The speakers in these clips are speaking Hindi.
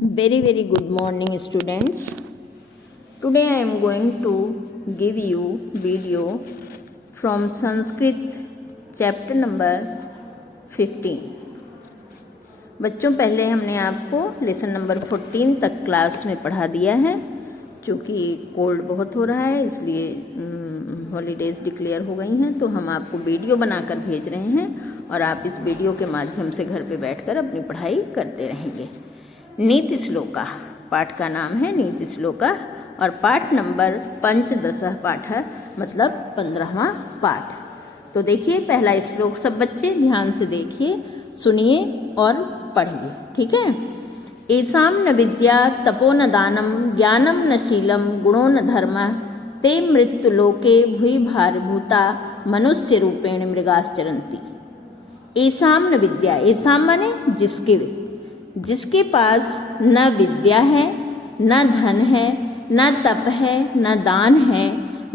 Very good morning students. Today I am going to give you video from Sanskrit chapter number 15. बच्चों पहले हमने आपको लेसन नंबर 14 तक क्लास में पढ़ा दिया है। चूँकि कोल्ड बहुत हो रहा है इसलिए हॉलीडेज़ डिक्लेयर हो गई हैं, तो हम आपको वीडियो बनाकर भेज रहे हैं और आप इस वीडियो के माध्यम से घर पे बैठकर अपनी पढ़ाई करते रहेंगे। नीति श्लोका पाठ का नाम है नीति श्लोका और पाठ नंबर पंचदशः पाठ मतलब 15वां पाठ। तो देखिए पहला श्लोक सब बच्चे ध्यान से देखिए, सुनिए और पढ़िए, ठीक है। एसाम न विद्या तपो न दानम ज्ञानम न शीलम गुणो न धर्म ते मृत्यु लोके भूय भारभूता मनुष्य रूपेण मृगाश्चरन्ति। एसाम न विद्या, एसाम माने जिसके पास न विद्या है, न धन है, न तप है, न दान है,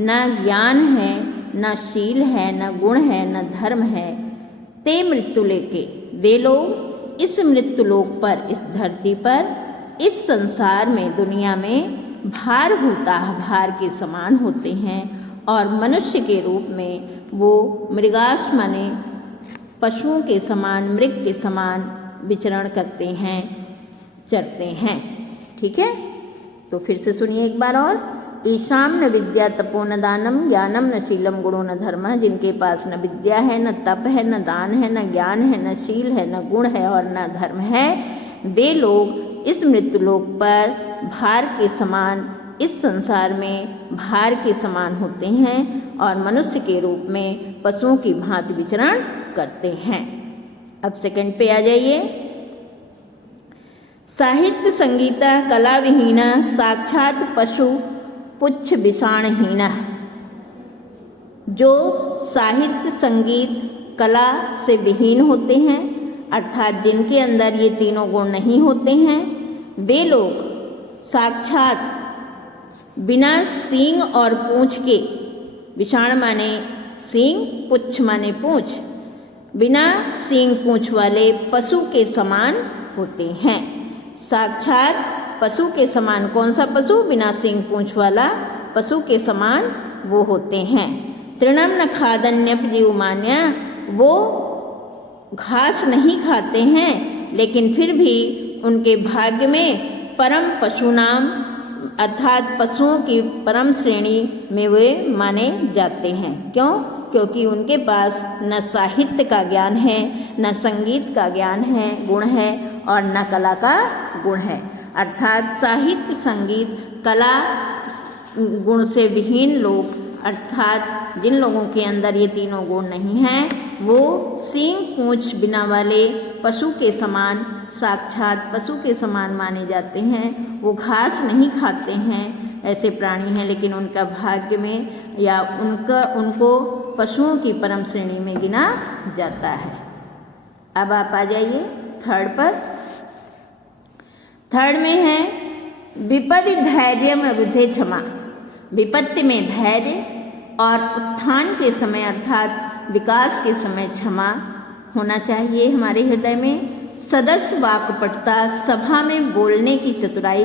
न ज्ञान है, न शील है, न गुण है, न धर्म है, ते मृत्यु लेके वे लोग इस मृत्यु लोक पर, इस धरती पर, इस संसार में, दुनिया में भारभूता भार के समान होते हैं और मनुष्य के रूप में वो मृगाश माने पशुओं के समान, मृग के समान विचरण करते हैं, चरते हैं, ठीक है। तो फिर से सुनिए एक बार और। ईशाम न विद्या तपो न दानम ज्ञानम न शीलम गुणो न धर्म, जिनके पास न विद्या है, न तप है, न दान है, न ज्ञान है, न शील है, न गुण है और न धर्म है, वे लोग इस मृत्युलोक पर भार के समान, इस संसार में भार के समान होते हैं और मनुष्य के रूप में पशुओं की भांति विचरण करते हैं। अब सेकंड पे आ जाइए। साहित्य संगीता कला विहीना साक्षात पशु पुच्छ विषाणहीना। जो साहित्य संगीत कला से विहीन होते हैं, अर्थात जिनके अंदर ये तीनों गुण नहीं होते हैं, वे लोग साक्षात बिना सींग और पूंछ के, विषाण माने सींग, पुच्छ माने पूंछ, बिना सींग पूंछ वाले पशु के समान होते हैं। साक्षात पशु के समान, कौन सा पशु? बिना सींग पूंछ वाला पशु के समान वो होते हैं। तृणम न खादन्यप जीवमान्य, वो घास नहीं खाते हैं लेकिन फिर भी उनके भाग्य में परम पशु नाम अर्थात पशुओं की परम श्रेणी में वे माने जाते हैं। क्यों? क्योंकि उनके पास न साहित्य का ज्ञान है, न संगीत का ज्ञान है, गुण है और न कला का गुण है। अर्थात साहित्य संगीत कला गुण से विहीन लोग, अर्थात जिन लोगों के अंदर ये तीनों गुण नहीं हैं, वो सींग पूंछ बिना वाले पशु के समान, साक्षात पशु के समान माने जाते हैं। वो घास नहीं खाते हैं, ऐसे प्राणी हैं, लेकिन उनका भाग्य में या उनको पशुओं की परम श्रेणी में गिना जाता है। अब आप आ जाइए थर्ड पर। थर्ड में है विपदि धैर्यम अवधे क्षमा। विपत्ति में धैर्य और उत्थान के समय अर्थात विकास के समय क्षमा होना चाहिए हमारे हृदय में। सदस्य वाक्पटुता, सभा में बोलने की चतुराई,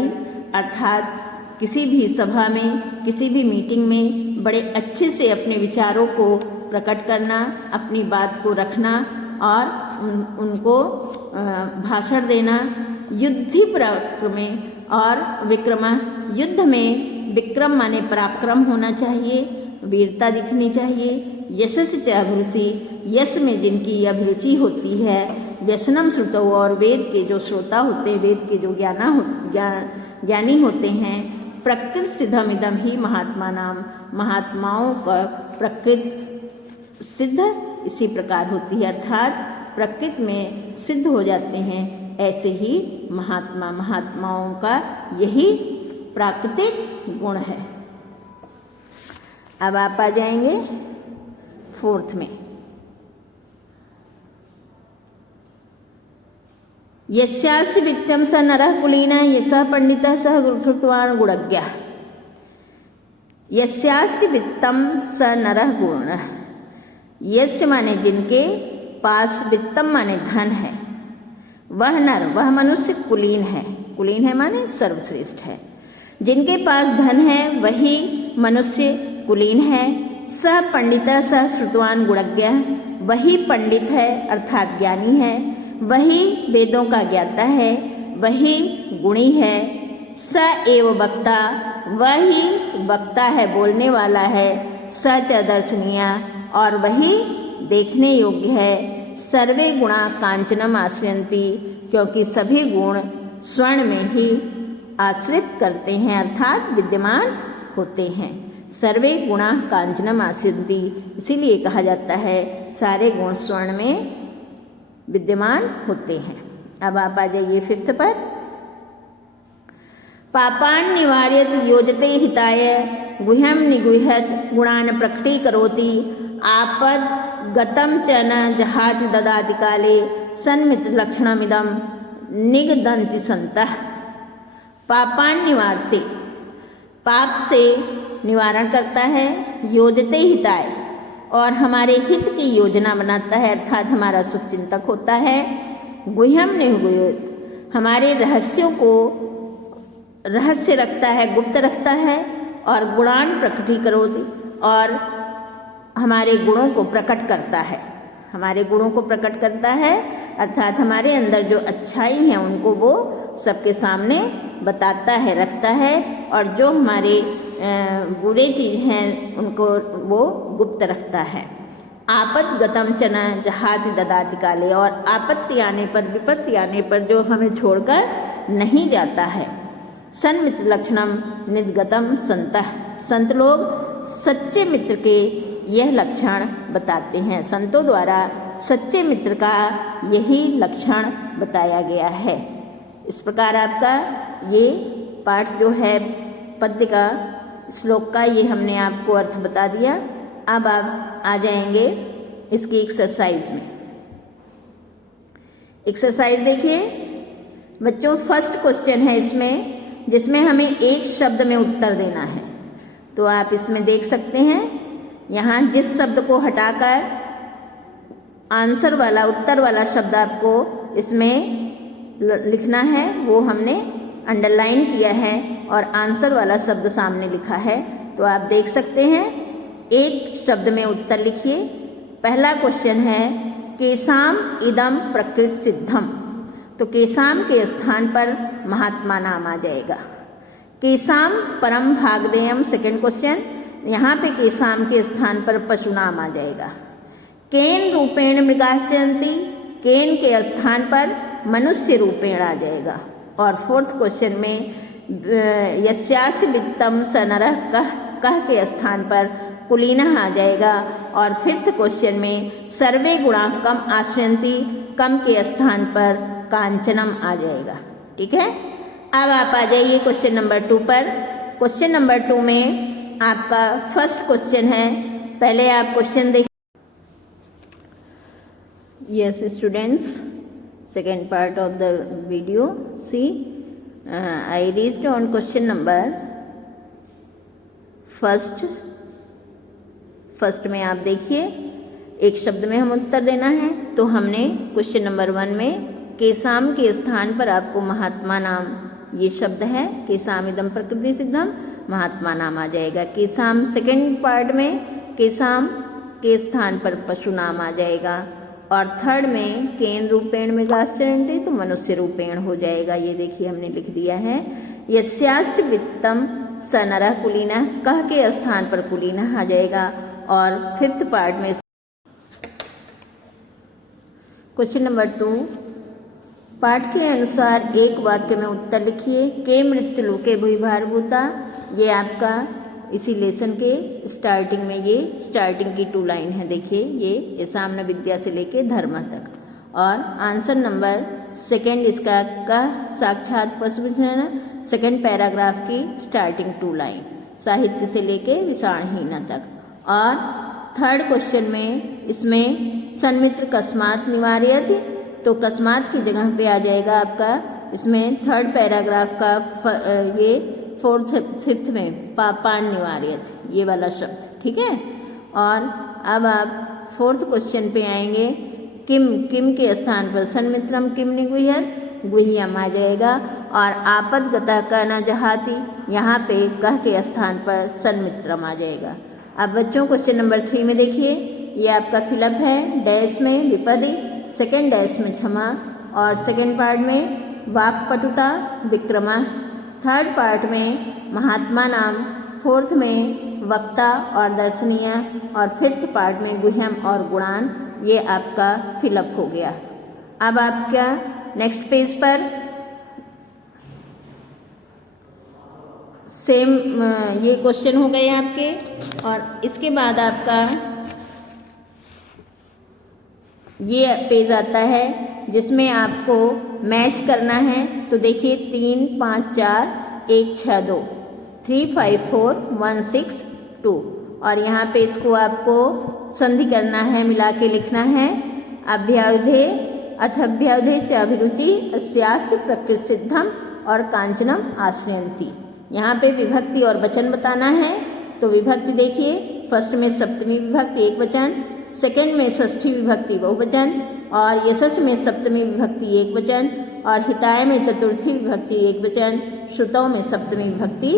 अर्थात किसी भी सभा में, किसी भी मीटिंग में बड़े अच्छे से अपने विचारों को प्रकट करना, अपनी बात को रखना और उनको भाषण देना। युद्धि पराक्रम में और विक्रम, युद्ध में विक्रम माने पराक्रम होना चाहिए, वीरता दिखनी चाहिए। यशस च अभिरुचि, यश में जिनकी अभिरुचि होती है। व्यसनम श्रुतौ, और वेद के जो श्रोता होते हैं, वेद के जो ज्ञानी होते हैं। प्रकृत सिद्धम इदम ही महात्मा नाम, महात्माओं का प्रकृत सिद्ध इसी प्रकार होती है, अर्थात प्रकृति में सिद्ध हो जाते हैं। ऐसे ही महात्माओं का यही प्राकृतिक गुण है। अब आप आ जाएंगे फोर्थ में। यस्यास्य वित्तम स नरः कुलीनः यशः पंडितः सः श्रुतवान् गुणज्ञः। यस्यास्य वित्तम स नरः गुणः, यस्य माने जिनके पास, वित्तम माने धन है, वह नर, वह मनुष्य कुलीन है। कुलीन है माने सर्वश्रेष्ठ है। जिनके पास धन है वही मनुष्य कुलीन है। स पंडितः स श्रुतवान गुणज्ञ, वही पंडित है अर्थात ज्ञानी है। वही वेदों का ज्ञाता है, वही गुणी है। स एव वक्ता, वही वक्ता है बोलने वाला है। स च दर्शनीय, और वही देखने योग्य है। सर्वे गुणा कांचनम आश्रयन्ति, क्योंकि सभी गुण स्वर्ण में ही आश्रित करते हैं अर्थात विद्यमान होते हैं। सर्वे गुणा कांचनम आश्रयन्ति, इसीलिए कहा जाता है सारे गुण स्वर्ण में विद्यमान होते हैं। अब आप आ जाइए 5th पर। पापान निवार्यत योजते हिताय, गुह्यम निगुह्यत गुणान प्रकटीकरोति। आपद गतम च न जहाति ददाति काले, सन्मित्र लक्षणमिदं निगदन्ति संतः। पापान निवारते, पाप से निवारण करता है। योजते हिताय, और हमारे हित की योजना बनाता है अर्थात हमारा शुभचिंतक होता है। गुह्यम निगुह्यत, हमारे रहस्यों को रहस्य रखता है, गुप्त रखता है। और गुणान प्रकटीकरोति, और हमारे गुणों को प्रकट करता है। हमारे गुणों को प्रकट करता है अर्थात हमारे अंदर जो अच्छाई है उनको वो सबके सामने बताता है, रखता है। और जो हमारे बुरे चीज़ हैं उनको वो गुप्त रखता है। आपद गतम च न जहाति ददाति काले, और आपत्ति आने पर, विपत्ति आने पर जो हमें छोड़कर नहीं जाता है। सन्मित्र लक्षणम निगतम संतः, संत लोग सच्चे मित्र के यह लक्षण बताते हैं। संतों द्वारा सच्चे मित्र का यही लक्षण बताया गया है। इस प्रकार आपका ये पाठ जो है पद्य का, श्लोक का, ये हमने आपको अर्थ बता दिया। अब आप आ जाएंगे इसकी एक्सरसाइज में। एक्सरसाइज देखिए बच्चों, फर्स्ट क्वेश्चन है इसमें, जिसमें हमें एक शब्द में उत्तर देना है। तो आप इसमें देख सकते हैं, यहाँ जिस शब्द को हटाकर आंसर वाला, उत्तर वाला शब्द आपको इसमें लिखना है वो हमने अंडरलाइन किया है और आंसर वाला शब्द सामने लिखा है। तो आप देख सकते हैं, एक शब्द में उत्तर लिखिए। पहला क्वेश्चन है केसाम इदम प्रकृत सिद्धम, तो केसाम के स्थान पर महात्मा नाम आ जाएगा। केसाम परम भागदेयम, सेकेंड क्वेश्चन, यहाँ पे केसाम के स्थान पर पशु नाम आ जाएगा। केन रूपेण मृगास्यन्ति, केन के स्थान पर मनुष्य रूपेण आ जाएगा। और फोर्थ क्वेश्चन में यस्यास्य वित्तम स नरः कः, कः के स्थान पर कुलीनः आ जाएगा। और फिफ्थ क्वेश्चन में सर्वे गुणा कम आश्रयन्ति, कम के स्थान पर कांचनम आ जाएगा। ठीक है, अब आप आ जाइए क्वेश्चन नंबर 2 पर। क्वेश्चन नंबर 2 में आपका फर्स्ट क्वेश्चन है, पहले आप क्वेश्चन देखिए। Yes students, second part of the video, see I reached on question number first में आप देखिए एक शब्द में हम उत्तर देना है। तो हमने क्वेश्चन नंबर 1 में केसाम के स्थान पर आपको महात्मा नाम, ये शब्द है केसाम इदम प्रकृति सिद्धम, महात्मा नाम आ जाएगा। केसाम सेकेंड पार्ट में केसाम के स्थान पर पशु नाम आ जाएगा। और थर्ड में केन रूपेण मृगास्यन्ति, तो मनुष्य रूपेण हो जाएगा। ये देखिए हमने लिख दिया है। यस्यास्य वित्तम स नरः कुलीनः, कह के स्थान पर कुलीनः आ जाएगा। और फिफ्थ पार्ट में क्वेश्चन नंबर 2, पाठ के अनुसार एक वाक्य में उत्तर लिखिए। के मृत्यु लोके भूभारभूता, ये आपका इसी लेसन के स्टार्टिंग में, ये स्टार्टिंग की 2 लाइन है। देखिए ये सामने विद्या से लेके धर्म तक। और आंसर नंबर 2 इसका कह साक्षात पशु विषय, सेकेंड पैराग्राफ की स्टार्टिंग 2 लाइन, साहित्य से लेके विषाणहीन तक। और थर्ड क्वेश्चन में इसमें सन्मित्र कस्मात निवार्यति, तो कस्मात की जगह पे आ जाएगा आपका इसमें थर्ड पैराग्राफ का ये फोर्थ फिफ्थ में पापान निवार्यत, ये वाला शब्द। ठीक है, और अब आप फोर्थ क्वेश्चन पे आएंगे। किम, किम के स्थान पर सन्मित्रम किम निगुह्यत, गुह्यम आ जाएगा। और आपदगतः क न जहाति, यहाँ पे कह के स्थान पर सन्मित्रम आ जाएगा। अब बच्चों क्वेश्चन नंबर 3 में देखिए, ये आपका फिलअप है। डैश में विपदि, सेकेंड डैश में क्षमा और सेकेंड पार्ट में वाक्पटुता विक्रमा, थर्ड पार्ट में महात्मा नाम, फोर्थ में वक्ता और दर्शनीय और फिफ्थ पार्ट में गुह्यम और गुणान। ये आपका फिलअप हो गया। अब आपका नेक्स्ट पेज पर सेम ये क्वेश्चन हो गए आपके, और इसके बाद आपका ये पेज आता है जिसमें आपको मैच करना है। तो देखिए 3 5 4 1 6 2 3 5 4 1 6 2, और यहाँ पे इसको आपको संधि करना है, मिला के लिखना है। अभ्यायुधे अथभ्यायुधे च अभिरुचि अस्यास्ति प्रकृति सिद्धम और कांचनम आश्रयंती। यहाँ पे विभक्ति और वचन बताना है। तो विभक्ति देखिए, फर्स्ट में सप्तमी विभक्ति एक वचन, सेकेंड में षष्ठी विभक्ति बहुवचन, और यशस में सप्तमी विभक्ति एक वचन, और हिताय में चतुर्थी विभक्ति एक वचन, श्रुतौ में सप्तमी विभक्ति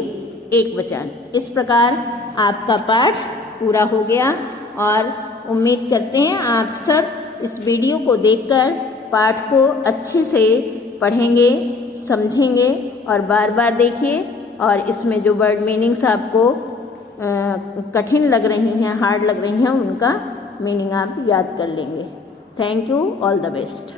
एक वचन। इस प्रकार आपका पाठ पूरा हो गया, और उम्मीद करते हैं आप सब इस वीडियो को देखकर पाठ को अच्छे से पढ़ेंगे, समझेंगे और बार बार देखिए, और इसमें जो वर्ड मीनिंग्स आपको कठिन लग रही हैं, हार्ड लग रही हैं, उनका मीनिंग आप याद कर लेंगे। Thank you, all the best.